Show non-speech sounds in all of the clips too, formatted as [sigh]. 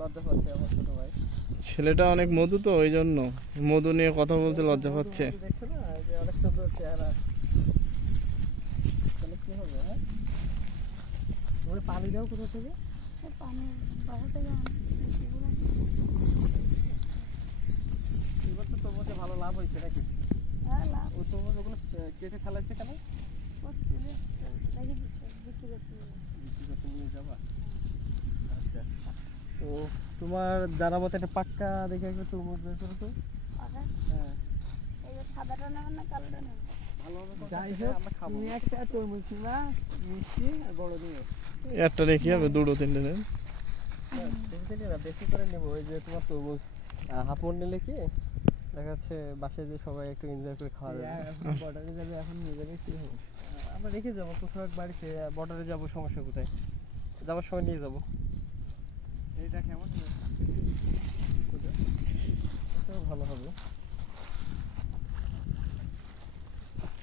লজ্জা পাচ্ছে আমার ছোট ভাই। ছেলেটা অনেক মধু তো ওই জন্য মধু নিয়ে কথা বলতে লজ্জা পাচ্ছে। দেখছ না? যে অনেক সুন্দর চেহারা। তাহলে কি হবে হ্যাঁ? পানি দাও কোথা থেকে? বাসা থেকে এবার তো ভালো লাভ হয়েছে নাকি? হ্যাঁ লাভ ওগুলো কেটে ফেলাইছে কেন? বিক্রি করতে নিয়ে যাবা? আচ্ছা। তো তোমার জানা মতো একটা পাক্কা দেখে একটা তরমুজ বের করো তো। হ্যাঁ। এই যে সাদাটা নেবেন না কালোটা নেবেন ভালো হবে যাই হোক তুমি একটা তরমুজ নিবা মিষ্টি আর বড় নিয়ে। একটা রেখে হবে দুটো তিনটে নেন হ্যাঁ, বেশি করে নেব। ওই যে তোমার তরমুজ আহ, নিলে কি দেখা যাচ্ছে বাসায় যে সবাই একটু এনজয় করে খাওয়া যাবে বর্ডারে যাবে এখন কি হবে। আমরা রেখে যাব কোথাও এক বাড়িতে বর্ডারে যাব সমস্যা কোথায়? যাওয়ার সময় নিয়ে যাব। এটা কেমন হবে? এটাও ভালো হবে।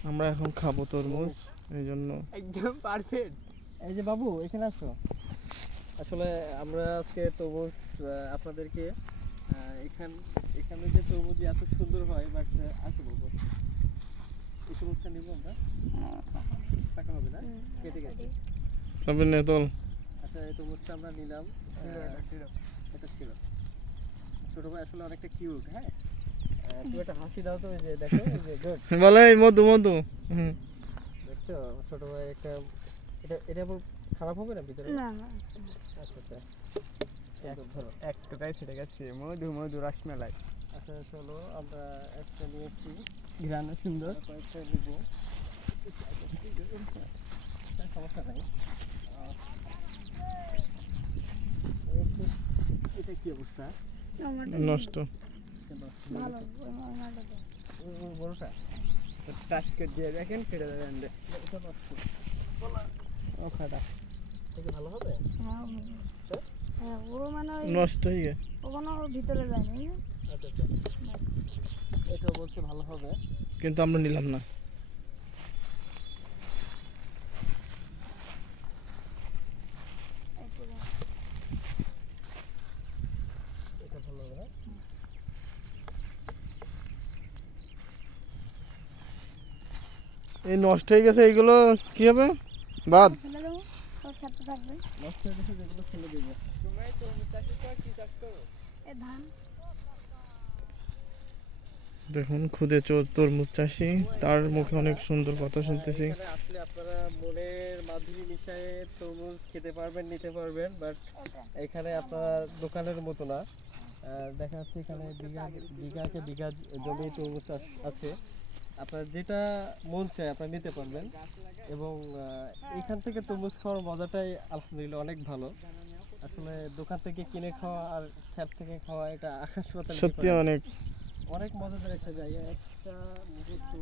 আমরা এখন খাব তরমুজ এই জন্য একদম পারফেক্ট এই যে বাবু এখানে আসো। আসলে আমরা আজকে তরমুজ আপনাদেরকে এখান এখানে যে তরমুজ এত সুন্দর হয় বাট আসো বাবু। এই তরমুজটা নিব আমরা। টাকা হবে না? কেটে গেছে। তবে নে আচ্ছা এই তরমুজটা আমরা নিলাম। এটা ছিল। ছোট ভাই আসলে অনেকটা কিউট হ্যাঁ? তুমি একটা হাসি দাও তো যে দেখো এই যে গুড [laughs] বলে এই মধু মধু। হুম। দেখছ ছোট ভাই একটা এটা এটা আবার খারাপ হবে না ভিতরে? না না। আচ্ছা আচ্ছা। এক ফেটে গেছে মধু মধু রসমেলাই। আচ্ছা চলো আমরা একটা নিয়েছি। ঘ্রাণ সুন্দর। কয়েকটা নিব। সমস্যা নাই এটা কি অবস্থা নষ্ট। বড়টা দিয়ে দেখেন এটা নষ্ট ও খাটা ভালো হবে হ্যাঁ ও- মানে নষ্ট হয়ে গেছে। ওখানে ওর ভিতরে যায় না আচ্ছা আচ্ছা এটাও বলছে ভালো হবে কিন্তু আমরা নিলাম না এই পুরো। এটা ভালো হবে না এই নষ্ট হয়ে গেছে এইগুলো কি হবে? বাদ। দেখুন খুদে চোর তরমুজ চাষি তার মুখে অনেক সুন্দর কথা শুনতেছি। আসলে আপনারা মনের মাধুরী মিশায়ে তরমুজ খেতে পারবেন নিতে পারবেন বাট এখানে আপনার দোকানের মতো না। দেখা যাচ্ছে এখানে বিঘা বিঘাকে বিঘা জমি তরমুজ চাষ আছে। আপনার যেটা মন চায় আপনি নিতে পারবেন। এবং এখান থেকে তরমুজ খাওয়ার মজাটাই আলহামদুলিল্লাহ অনেক ভালো। আসলে দোকান থেকে কিনে খাওয়া আর খ্যাপ থেকে খাওয়া এটা আকাশ পাতাল সত্যি অনেক। অনেক মজাদার একটা জায়গা। একটা মুহূর্ত।